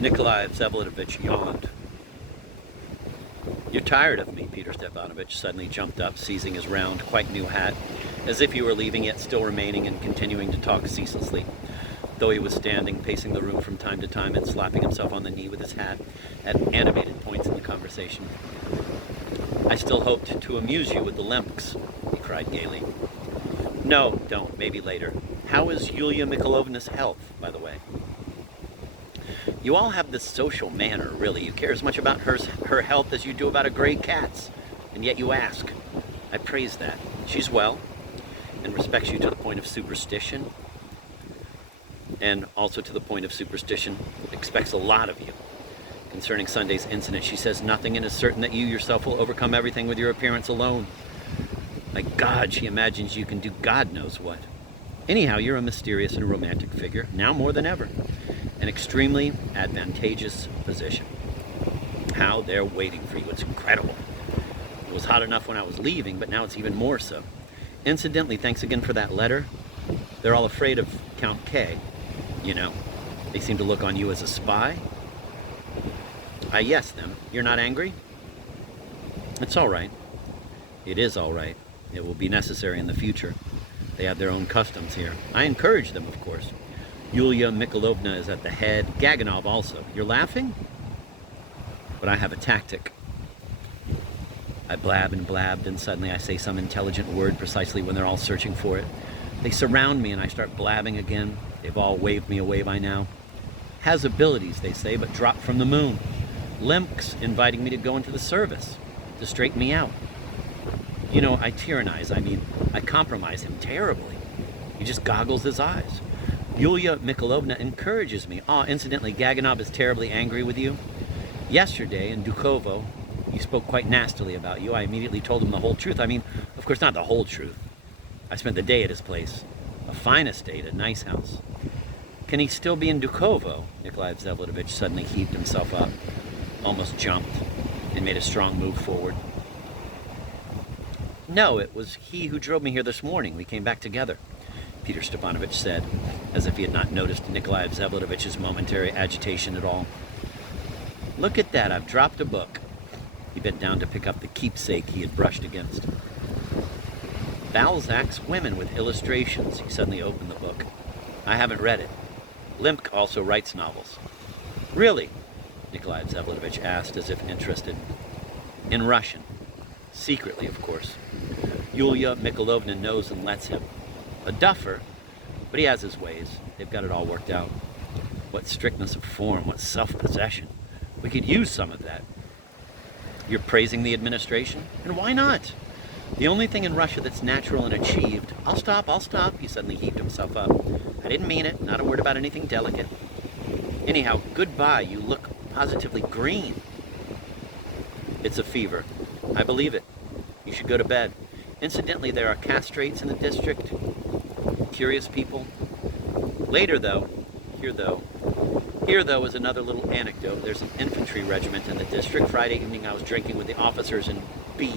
Nikolai Vsevolatovich yawned. "You're tired of me," Peter Stepanovich suddenly jumped up, seizing his round, quite new hat, as if he were leaving yet still remaining and continuing to talk ceaselessly, though he was standing, pacing the room from time to time and slapping himself on the knee with his hat at animated points in the conversation. "I still hoped to amuse you with the Lemks," he cried gaily. "No, don't. Maybe later. How is Yulia Mikhailovna's health, by the way?" "You all have this social manner, really. You care as much about her health as you do about a gray cat's, and yet you ask. I praise that. She's well, and respects you to the point of superstition, and also to the point of superstition, expects a lot of you. Concerning Sunday's incident, she says nothing and is certain that you yourself will overcome everything with your appearance alone. My God, she imagines you can do God knows what. Anyhow, you're a mysterious and romantic figure, now more than ever. An extremely advantageous position. How they're waiting for you. It's incredible. It was hot enough when I was leaving, but now it's even more so. Incidentally, thanks again for that letter. They're all afraid of Count K. You know, they seem to look on you as a spy. I yes them. You're not angry? It's all right. It is all right. It will be necessary in the future. They have their own customs here. I encourage them, of course. Yulia Mikhailovna is at the head. Gaganov also. You're laughing? But I have a tactic. I blab and blab, then suddenly I say some intelligent word precisely when they're all searching for it. They surround me and I start blabbing again. They've all waved me away by now. Has abilities, they say, but dropped from the moon. Lemk's inviting me to go into the service, to straighten me out. You know, I tyrannize. I compromise him terribly. He just goggles his eyes. Yulia Mikhailovna encourages me. Incidentally, Gaganov is terribly angry with you. Yesterday in Dukovo, he spoke quite nastily about you. I immediately told him the whole truth. Of course, not the whole truth. I spent the day at his place. A fine estate, a nice house. Can he still be in Dukovo? Nikolai Vsevolatovich suddenly heaved himself up, almost jumped, and made a strong move forward. No, it was he who drove me here this morning. We came back together, Peter Stepanovich said, as if he had not noticed Nikolai Vsevoladovich's momentary agitation at all. Look at that, I've dropped a book. He bent down to pick up the keepsake he had brushed against. Balzac's Women with Illustrations. He suddenly opened the book. I haven't read it. Lemk also writes novels. Really? Nikolai Vsevolatovich asked, as if interested. In Russian. Secretly, of course. Yulia Mikhailovna knows and lets him. A duffer, but he has his ways. They've got it all worked out. What strictness of form, what self-possession. We could use some of that. You're praising the administration? And why not? The only thing in Russia that's natural and achieved... I'll stop. He suddenly heaved himself up. I didn't mean it. Not a word about anything delicate. Anyhow, goodbye. You look positively green. It's a fever. I believe it. You should go to bed. Incidentally, there are castrates in the district. Curious people. Later, though, here, though, is another little anecdote. There's an infantry regiment in the district. Friday evening, I was drinking with the officers in B.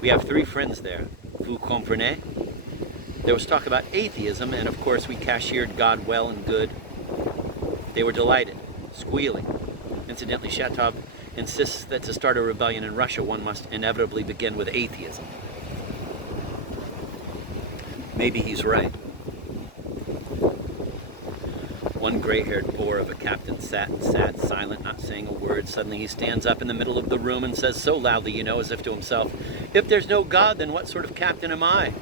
We have 3 friends there. Vous comprenez? There was talk about atheism, and of course we cashiered God well and good. They were delighted, squealing. Incidentally, Shatov insists that to start a rebellion in Russia, one must inevitably begin with atheism. Maybe he's right. One gray-haired boar of a captain sat silent, not saying a word. Suddenly he stands up in the middle of the room and says so loudly, you know, as if to himself, if there's no God, then what sort of captain am I?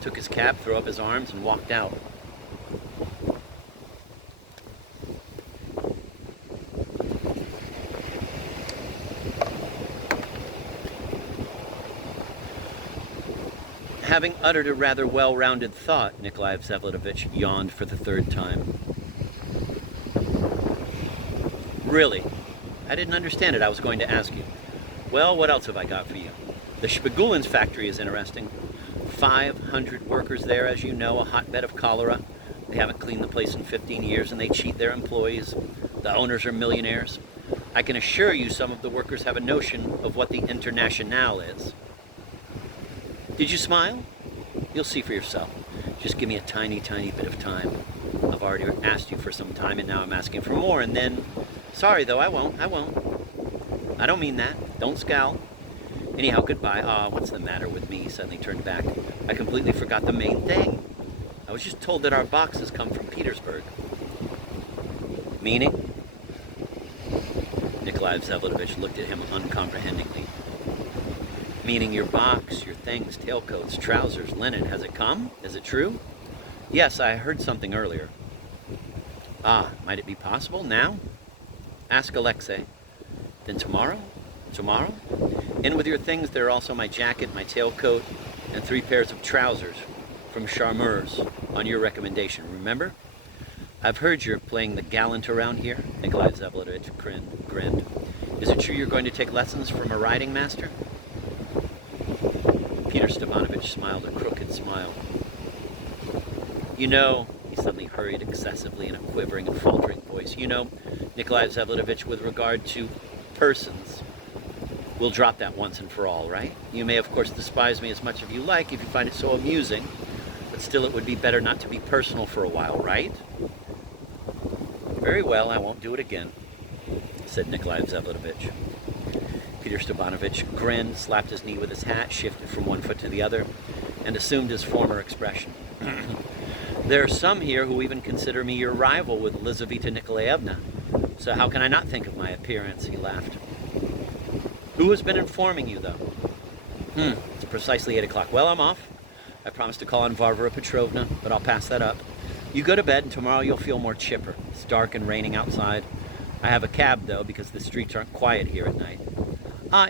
Took his cap, threw up his arms, and walked out. Having uttered a rather well-rounded thought, Nikolai Vsevolatovich yawned for the 3rd time. Really? I didn't understand it. I was going to ask you. Well, what else have I got for you? The Shpigulins factory is interesting. 500 workers there, as you know, a hotbed of cholera. They haven't cleaned the place in 15 years, and they cheat their employees. The owners are millionaires. I can assure you some of the workers have a notion of what the Internationale is. Did you smile? You'll see for yourself. Just give me a tiny, tiny bit of time. I've already asked you for some time, and now I'm asking for more, and then... Sorry, though, I won't. I don't mean that. Don't scowl. Anyhow, goodbye. What's the matter with me? He suddenly turned back. I completely forgot the main thing. I was just told that our boxes come from Petersburg. Meaning? Nikolai Vsevledovich looked at him uncomprehendingly. Meaning your box, your things, tailcoats, trousers, linen. Has it come? Is it true? Yes, I heard something earlier. Might it be possible now? Ask Alexei. Then tomorrow? Tomorrow? In with your things, there are also my jacket, my tailcoat, and 3 pairs of trousers from Charmeuse on your recommendation, remember? I've heard you're playing the gallant around here, Nikolai Vsevledovich grinned. Is it true you're going to take lessons from a riding master? Peter Stepanovich smiled a crooked smile. You know, he suddenly hurried excessively in a quivering and faltering voice. You know, Nikolai Vsevledovich, with regard to persons, we'll drop that once and for all, right? You may, of course, despise me as much as you like if you find it so amusing, but still it would be better not to be personal for a while, right? Very well, I won't do it again, said Nikolai Vsevledovich. Peter Stepanovich grinned, slapped his knee with his hat, shifted from one foot to the other, and assumed his former expression. There are some here who even consider me your rival with Lizaveta Nikolaevna. So how can I not think of my appearance? He laughed. Who has been informing you, though? It's precisely 8 o'clock. Well, I'm off. I promised to call on Varvara Petrovna, but I'll pass that up. You go to bed, and tomorrow you'll feel more chipper. It's dark and raining outside. I have a cab, though, because the streets aren't quiet here at night.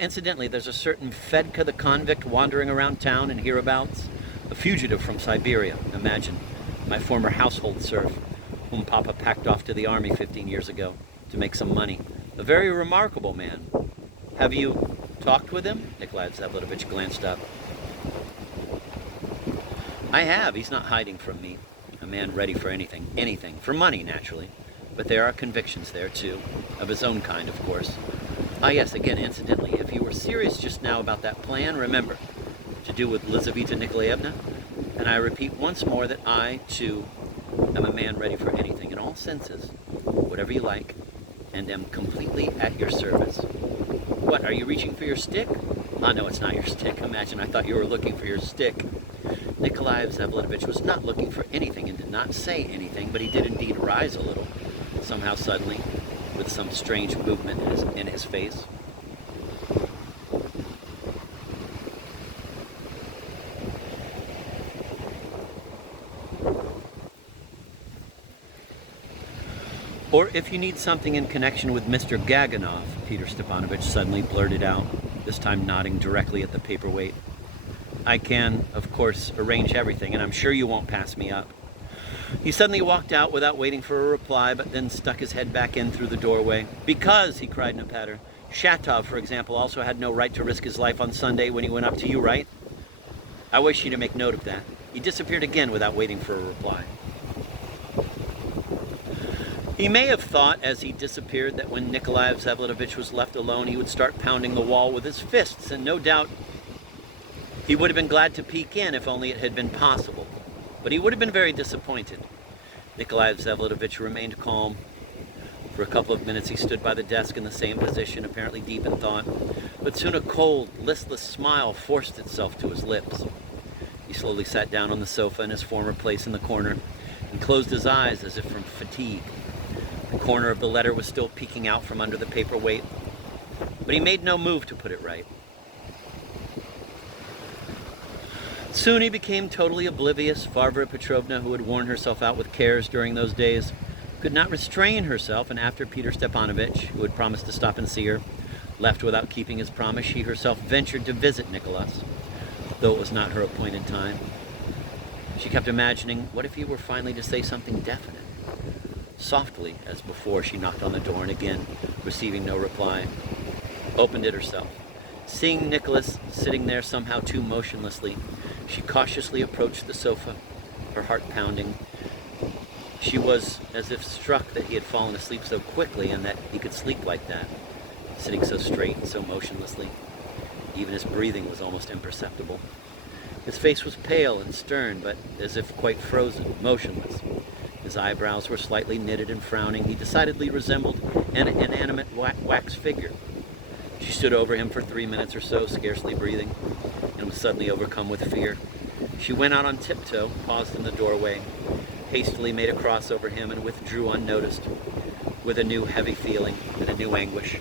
Incidentally, there's a certain Fedka the convict wandering around town and hereabouts. A fugitive from Siberia, imagine. My former household serf, whom Papa packed off to the army 15 years ago to make some money. A very remarkable man. Have you talked with him? Nikolai Vsevledovich glanced up. I have. He's not hiding from me. A man ready for anything. Anything. For money, naturally. But there are convictions there, too. Of his own kind, of course. Yes, again, incidentally, if you were serious just now about that plan, remember, to do with Lizaveta Nikolaevna, and I repeat once more that I, too, am a man ready for anything in all senses, whatever you like, and am completely at your service. What, are you reaching for your stick? No, it's not your stick. Imagine, I thought you were looking for your stick. Nikolai Vsevledovich was not looking for anything and did not say anything, but he did indeed rise a little, somehow suddenly, with some strange movement in his face. Or if you need something in connection with Mr. Gaganov, Peter Stepanovich suddenly blurted out, this time nodding directly at the paperweight. I can, of course, arrange everything, and I'm sure you won't pass me up. He suddenly walked out without waiting for a reply, but then stuck his head back in through the doorway. Because, he cried in a patter, Shatov, for example, also had no right to risk his life on Sunday when he went up to you, right? I wish you to make note of that. He disappeared again without waiting for a reply. He may have thought, as he disappeared, that when Nikolai Vsevledovich was left alone, he would start pounding the wall with his fists, and no doubt he would have been glad to peek in if only it had been possible. But he would have been very disappointed. Nikolai Vsevledovich remained calm. For a couple of minutes he stood by the desk in the same position, apparently deep in thought, but soon a cold, listless smile forced itself to his lips. He slowly sat down on the sofa in his former place in the corner and closed his eyes as if from fatigue. The corner of the letter was still peeking out from under the paperweight, but he made no move to put it right. Soon he became totally oblivious. Varvara Petrovna, who had worn herself out with cares during those days, could not restrain herself, and after Peter Stepanovich, who had promised to stop and see her, left without keeping his promise, she herself ventured to visit Nicholas, though it was not her appointed time. She kept imagining, what if he were finally to say something definite? Softly, as before, she knocked on the door, and again, receiving no reply, opened it herself. Seeing Nicholas sitting there somehow too motionlessly, she cautiously approached the sofa, her heart pounding. She was as if struck that he had fallen asleep so quickly and that he could sleep like that, sitting so straight and so motionlessly. Even his breathing was almost imperceptible. His face was pale and stern, but as if quite frozen, motionless. His eyebrows were slightly knitted and frowning. He decidedly resembled an inanimate wax figure. She stood over him for 3 minutes or so, scarcely breathing, and was suddenly overcome with fear. She went out on tiptoe, paused in the doorway, hastily made a cross over him, and withdrew unnoticed, with a new heavy feeling and a new anguish.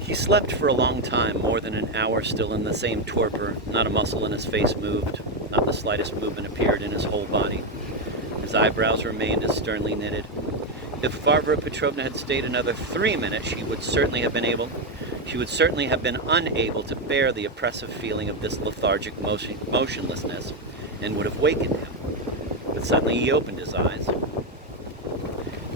He slept for a long time, more than an hour, still in the same torpor. Not a muscle in his face moved. Not the slightest movement appeared in his whole body. His eyebrows remained as sternly knitted. If Varvara Petrovna had stayed another 3 minutes, she would certainly have been unable to bear the oppressive feeling of this lethargic motionlessness, and would have wakened him. But suddenly he opened his eyes.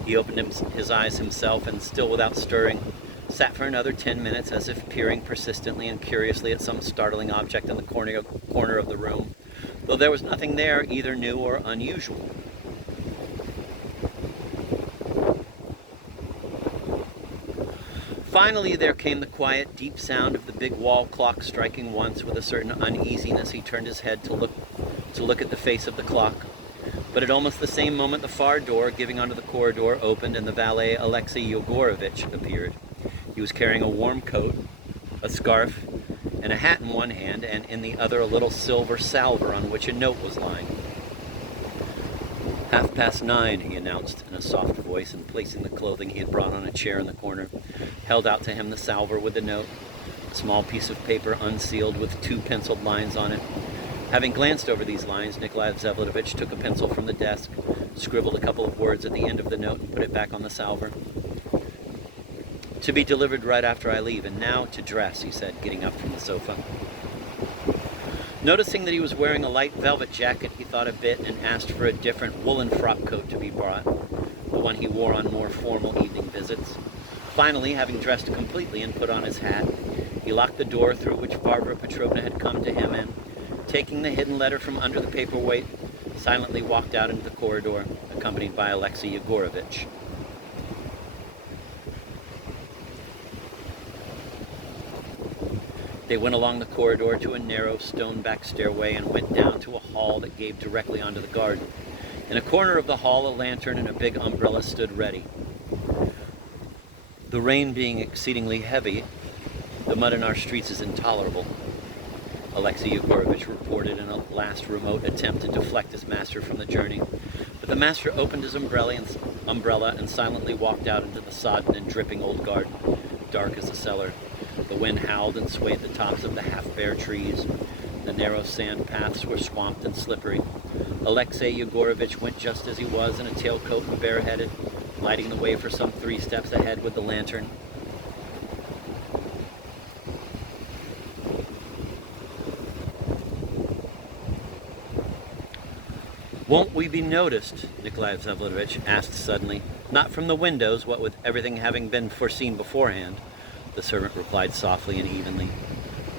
He opened his eyes himself, and still without stirring, sat for another 10 minutes, as if peering persistently and curiously at some startling object in the corner of the room, though there was nothing there either new or unusual. Finally, there came the quiet, deep sound of the big wall clock striking once. With a certain uneasiness, he turned his head to look at the face of the clock. But at almost the same moment, the far door giving onto the corridor opened, and the valet Alexei Yegorovitch appeared. He was carrying a warm coat, a scarf, and a hat in one hand, and in the other a little silver salver on which a note was lying. 9:30, he announced in a soft voice, and placing the clothing he had brought on a chair in the corner, held out to him the salver with the note, a small piece of paper unsealed with 2 penciled lines on it. Having glanced over these lines, Nikolai Vsevolodovich took a pencil from the desk, scribbled a couple of words at the end of the note, and put it back on the salver. "To be delivered right after I leave, and now to dress," he said, getting up from the sofa. Noticing that he was wearing a light velvet jacket, he thought a bit and asked for a different woolen frock coat to be brought, the one he wore on more formal evening visits. Finally, having dressed completely and put on his hat, he locked the door through which Varvara Petrovna had come to him, and, taking the hidden letter from under the paperweight, silently walked out into the corridor, accompanied by Alexei Yegorovitch. They went along the corridor to a narrow stone-backed stairway and went down to a hall that gave directly onto the garden. In a corner of the hall, a lantern and a big umbrella stood ready. The rain being exceedingly heavy, the mud in our streets is intolerable, Alexei Yegorovitch reported in a last remote attempt to deflect his master from the journey. But the master opened his umbrella and silently walked out into the sodden and dripping old garden, dark as a cellar. The wind howled and swayed the tops of the half-bare trees. The narrow sand paths were swamped and slippery. Alexei Yegorovitch went just as he was, in a tailcoat and bareheaded, lighting the way for some 3 steps ahead with the lantern. "Won't we be noticed?" Nikolai Vsevolodovich asked suddenly. "Not from the windows, what with everything having been foreseen beforehand," the servant replied softly and evenly.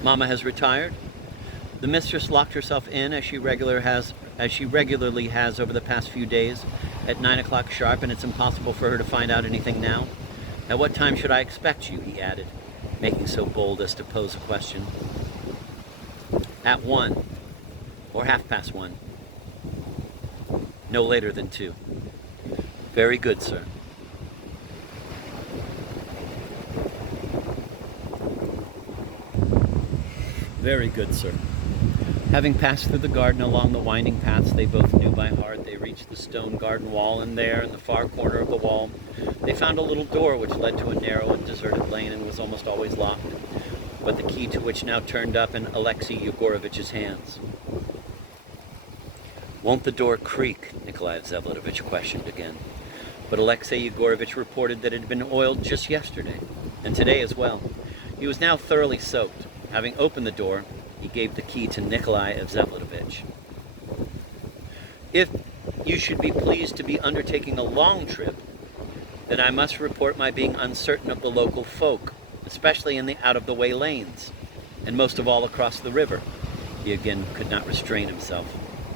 "Mamma has retired? The mistress locked herself in, as she regularly has over the past few days, at 9 o'clock sharp, and it's impossible for her to find out anything now. At what time should I expect you?" he added, making so bold as to pose a question. "At 1, or 1:30. No later than 2. "Very good, sir." "Very good, sir." Having passed through the garden along the winding paths they both knew by heart, they reached the stone garden wall, and there, in the far corner of the wall, they found a little door which led to a narrow and deserted lane and was almost always locked, but the key to which now turned up in Alexei Yegorovitch's hands. "Won't the door creak?" Nikolai Vsevolodovich questioned again. But Alexei Yegorovitch reported that it had been oiled just yesterday, and today as well. He was now thoroughly soaked. Having opened the door, he gave the key to Nikolai Vsevolodovich. "If you should be pleased to be undertaking a long trip, then I must report my being uncertain of the local folk, especially in the out-of-the-way lanes, and most of all across the river." He again could not restrain himself.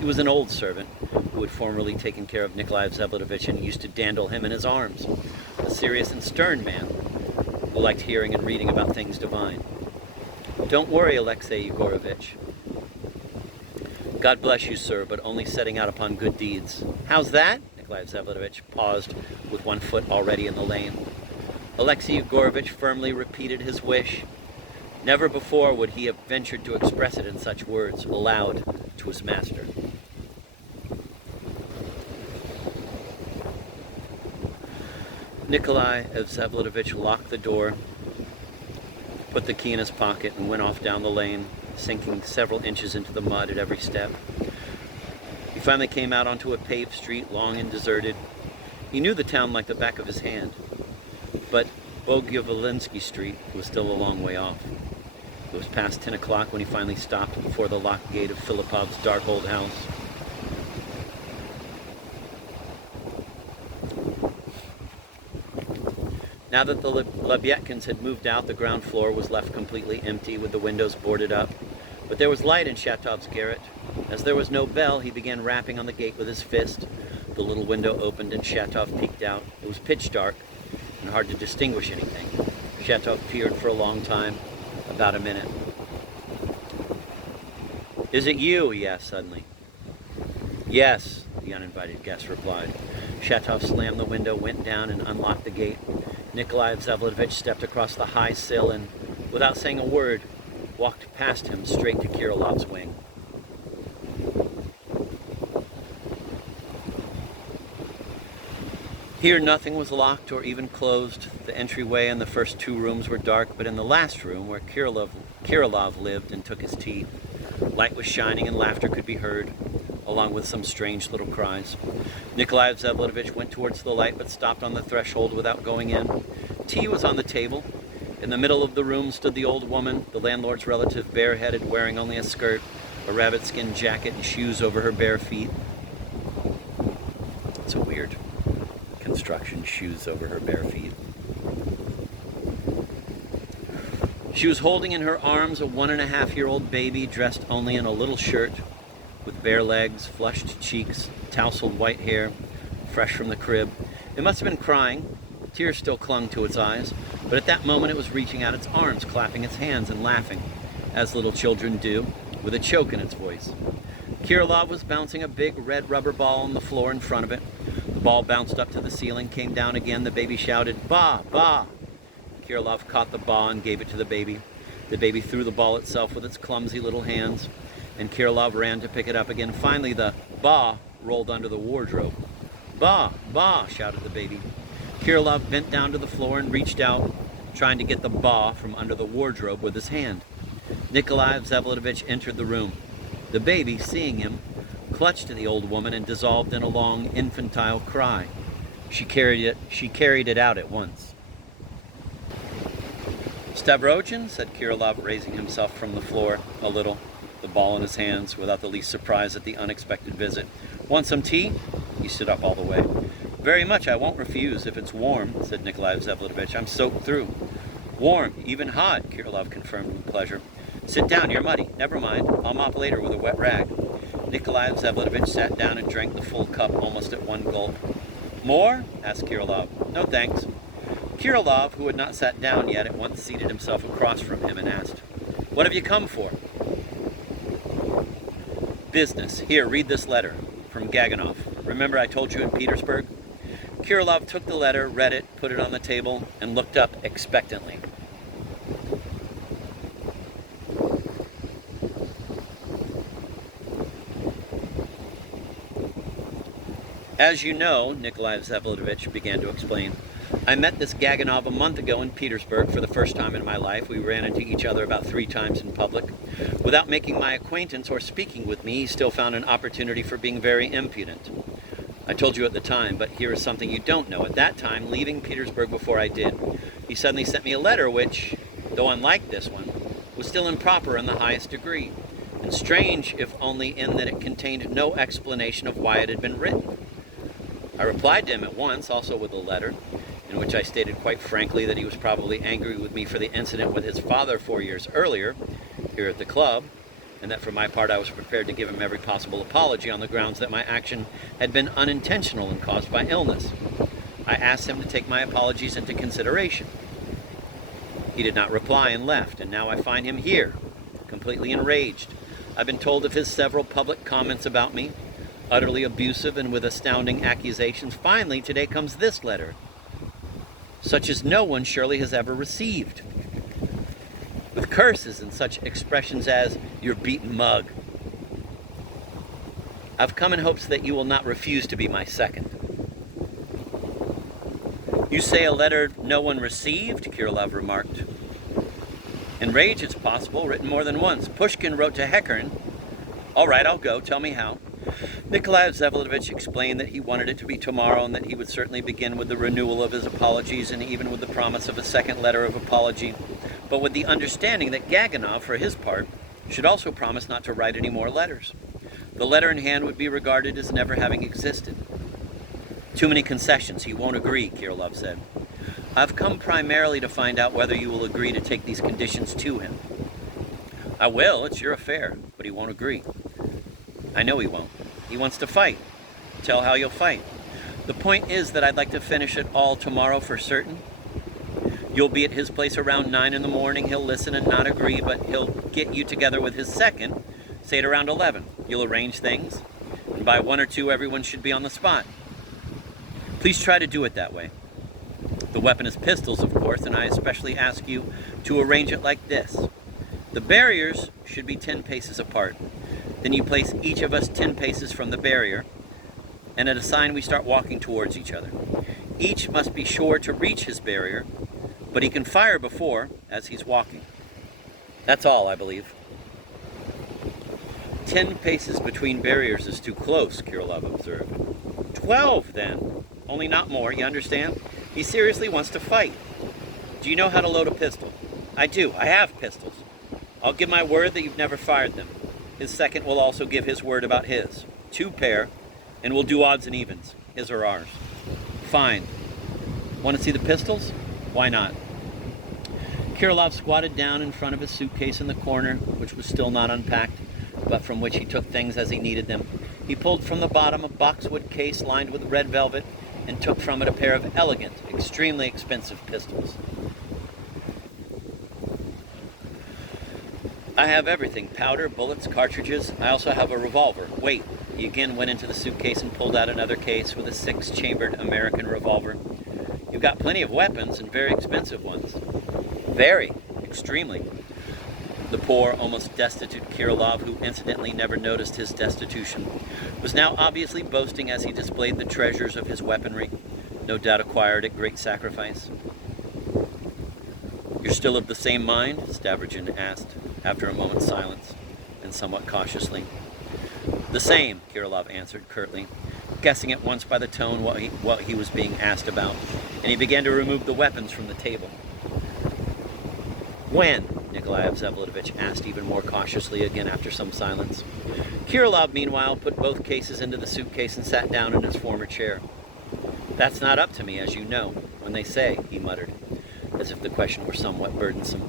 He was an old servant who had formerly taken care of Nikolai Vsevolodovich and used to dandle him in his arms, a serious and stern man who liked hearing and reading about things divine. "Don't worry, Alexei Yegorovitch. God bless you, sir, but only setting out upon good deeds. How's that? Nikolai Vsevolatovich paused with one foot already in the lane. Alexei Yegorovitch firmly repeated his wish. Never before would he have ventured to express it in such words, aloud to his master. Nikolai Vsevolatovich locked the door, put the key in his pocket, and went off down the lane, sinking several inches into the mud at every step. He finally came out onto a paved street, long and deserted. He knew the town like the back of his hand, but Bogoyavlensky Street was still a long way off. It was past 10 o'clock when he finally stopped before the locked gate of Filipov's dark old house. Now that the Lebyatkins had moved out, the ground floor was left completely empty with the windows boarded up. But there was light in Shatov's garret. As there was no bell, he began rapping on the gate with his fist. The little window opened and Shatov peeked out. It was pitch dark and hard to distinguish anything. Shatov peered for a long time, about a minute. "Is it you?" he asked suddenly. "Yes," the uninvited guest replied. Shatov slammed the window, went down, and unlocked the gate. Nikolai Vsevolatovich stepped across the high sill and, without saying a word, walked past him straight to Kirilov's wing. Here nothing was locked or even closed. The entryway and the first two rooms were dark, but in the last room, where Kirilov lived and took his tea, light was shining and laughter could be heard, along with some strange little cries. Nikolai Vsevolatovich went towards the light, but stopped on the threshold without going in. Tea was on the table. In the middle of the room stood the old woman, the landlord's relative, bareheaded, wearing only a skirt, a rabbit-skin jacket, and shoes over her bare feet. It's a weird construction, shoes over her bare feet. She was holding in her arms a 1.5-year-old baby dressed only in a little shirt, with bare legs, flushed cheeks, tousled white hair, fresh from the crib. It must have been crying. Tears still clung to its eyes, but at that moment it was reaching out its arms, clapping its hands and laughing, as little children do, with a choke in its voice. Kirilov was bouncing a big red rubber ball on the floor in front of it. The ball bounced up to the ceiling, came down again. The baby shouted, "Ba! Ba!" Kirilov caught the ball and gave it to the baby. The baby threw the ball itself with its clumsy little hands, and Kirilov ran to pick it up again. Finally, the "ba" rolled under the wardrobe. "Ba! Ba!" shouted the baby. Kirilov bent down to the floor and reached out, trying to get the "ba" from under the wardrobe with his hand. Nikolai Vsevolatovich entered the room. The baby, seeing him, clutched at the old woman and dissolved in a long, infantile cry. She carried it out at once. "Stavrogin," said Kirilov, raising himself from the floor a little, the ball in his hands, without the least surprise at the unexpected visit. "Want some tea?" He stood up all the way. "Very much, I won't refuse, if it's warm," said Nikolai Vsevolatovich. "I'm soaked through." "Warm, even hot," Kirilov confirmed with pleasure. "Sit down, you're muddy. Never mind, I'll mop later with a wet rag." Nikolai Vsevolatovich sat down and drank the full cup almost at one gulp. "More?" asked Kirilov. "No, thanks." Kirilov, who had not sat down yet, at once seated himself across from him and asked, "What have you come for?" "Business. Here, read this letter. From Gaganov. Remember I told you in Petersburg?" Kirilov took the letter, read it, put it on the table, and looked up expectantly. "As you know," Nikolai Vsevolatovich began to explain, "I met this Gaganov a month ago in Petersburg for the first time in my life. We ran into each other about 3 times in public. Without making my acquaintance or speaking with me, he still found an opportunity for being very impudent. I told you at the time, but here is something you don't know. At that time, leaving Petersburg before I did, he suddenly sent me a letter which, though unlike this one, was still improper in the highest degree, and strange if only in that it contained no explanation of why it had been written. I replied to him at once, also with a letter, in which I stated quite frankly that he was probably angry with me for the incident with his father 4 years earlier, here at the club, and that for my part I was prepared to give him every possible apology on the grounds that my action had been unintentional and caused by illness. I asked him to take my apologies into consideration. He did not reply and left, and now I find him here, completely enraged. I've been told of his several public comments about me, utterly abusive and with astounding accusations. Finally, today comes this letter, such as no one surely has ever received, with curses and such expressions as, "Your beaten mug." I've come in hopes that you will not refuse to be my second. You say a letter no one received, Kirilov remarked. In rage, it's possible, written more than once. Pushkin wrote to Hecarin. All right, I'll go. Tell me how. Nikolai Vsevolodovich explained that he wanted it to be tomorrow and that he would certainly begin with the renewal of his apologies and even with the promise of a second letter of apology, but with the understanding that Gaganov, for his part, should also promise not to write any more letters. The letter in hand would be regarded as never having existed. Too many concessions. He won't agree, Kirilov said. I've come primarily to find out whether you will agree to take these conditions to him. I will. It's your affair. But he won't agree. I know he won't. He wants to fight. Tell how you'll fight. The point is that I'd like to finish it all tomorrow for certain. You'll be at his place around 9 in the morning. He'll listen and not agree, but he'll get you together with his second, say at around 11. You'll arrange things, and by 1 or 2, everyone should be on the spot. Please try to do it that way. The weapon is pistols, of course, and I especially ask you to arrange it like this. The barriers should be 10 paces apart. Then you place each of us 10 paces from the barrier, and at a sign we start walking towards each other. Each must be sure to reach his barrier, but he can fire before, as he's walking. That's all, I believe. 10 paces between barriers is too close, Kirilov observed. 12, then. Only not more, you understand? He seriously wants to fight. Do you know how to load a pistol? I do. I have pistols. I'll give my word that you've never fired them. His second will also give his word about his. 2 pair, and we'll do odds and evens. His or ours. Fine. Want to see the pistols? Why not? Kirilov squatted down in front of his suitcase in the corner, which was still not unpacked, but from which he took things as he needed them. He pulled from the bottom a boxwood case lined with red velvet and took from it a pair of elegant, extremely expensive pistols. I have everything, powder, bullets, cartridges. I also have a revolver. Wait. He again went into the suitcase and pulled out another case with a 6-chambered American revolver. You've got plenty of weapons and very expensive ones. Very. Extremely. The poor, almost destitute Kirilov, who incidentally never noticed his destitution, was now obviously boasting as he displayed the treasures of his weaponry, no doubt acquired at great sacrifice. You're still of the same mind? Stavrogin asked, after a moment's silence, and somewhat cautiously. The same, Kirilov answered curtly, guessing at once by the tone what he was being asked about, and he began to remove the weapons from the table. When? Nikolai Vsevolodovich asked even more cautiously again after some silence. Kirilov, meanwhile, put both cases into the suitcase and sat down in his former chair. That's not up to me, as you know. When they say, he muttered, as if the question were somewhat burdensome,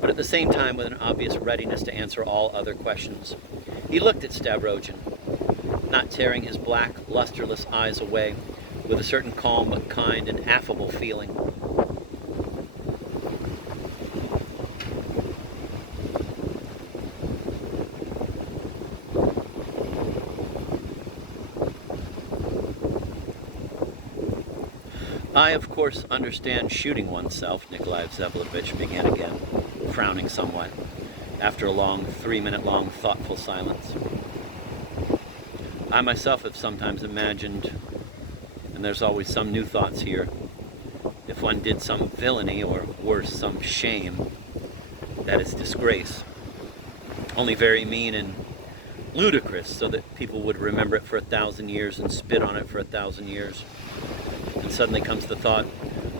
but at the same time with an obvious readiness to answer all other questions. He looked at Stavrogin, not tearing his black, lusterless eyes away, with a certain calm but kind and affable feeling. I, of course, understand shooting oneself, Nikolai Vsevolodovich began again, frowning somewhat, after a long, 3-minute-long, thoughtful silence. I myself have sometimes imagined, and there's always some new thoughts here, if one did some villainy, or worse, some shame, that is disgrace, only very mean and ludicrous, so that people would remember it for 1,000 years and spit on it for 1,000 years. And suddenly comes the thought,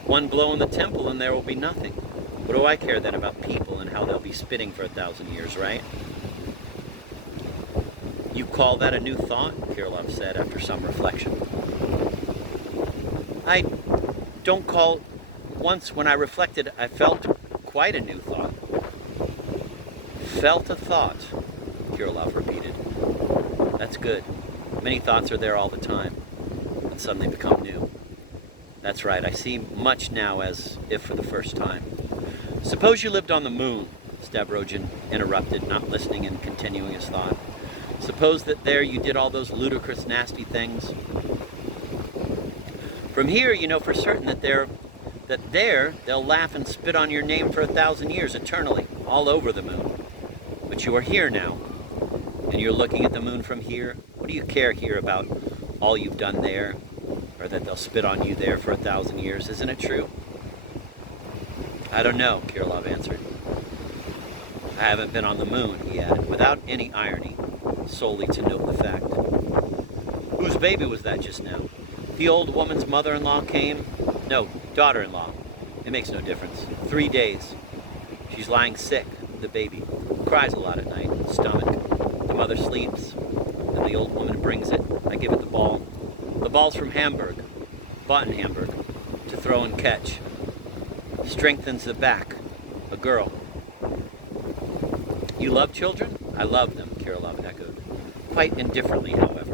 one blow in the temple and there will be nothing. What do I care then about people and how they'll be spitting for 1,000 years, right? You call that a new thought? Kirilov said after some reflection. I don't call... Once when I reflected, I felt quite a new thought. Felt a thought, Kirilov repeated. That's good. Many thoughts are there all the time, and suddenly become new. That's right, I see much now as if for the first time. Suppose you lived on the moon, Stavrogin interrupted, not listening and continuing his thought. Suppose that there you did all those ludicrous, nasty things. From here, you know for certain that there they'll laugh and spit on your name for 1,000 years, eternally, all over the moon. But you are here now, and you're looking at the moon from here. What do you care here about all you've done there, or that they'll spit on you there for 1,000 years? Isn't it true? I don't know, Kirilov answered. I haven't been on the moon, he added, without any irony, solely to note the fact. Whose baby was that just now? The old woman's mother-in-law came? No, daughter-in-law. It makes no difference. 3 days. She's lying sick, the baby. Cries a lot at night, stomach. The mother sleeps. Then the old woman brings it. I give it the ball. The ball's from Hamburg. Bought in Hamburg. To throw and catch. Strengthens the back. A girl. You love children? I love them, Kirilov echoed. Quite indifferently, however.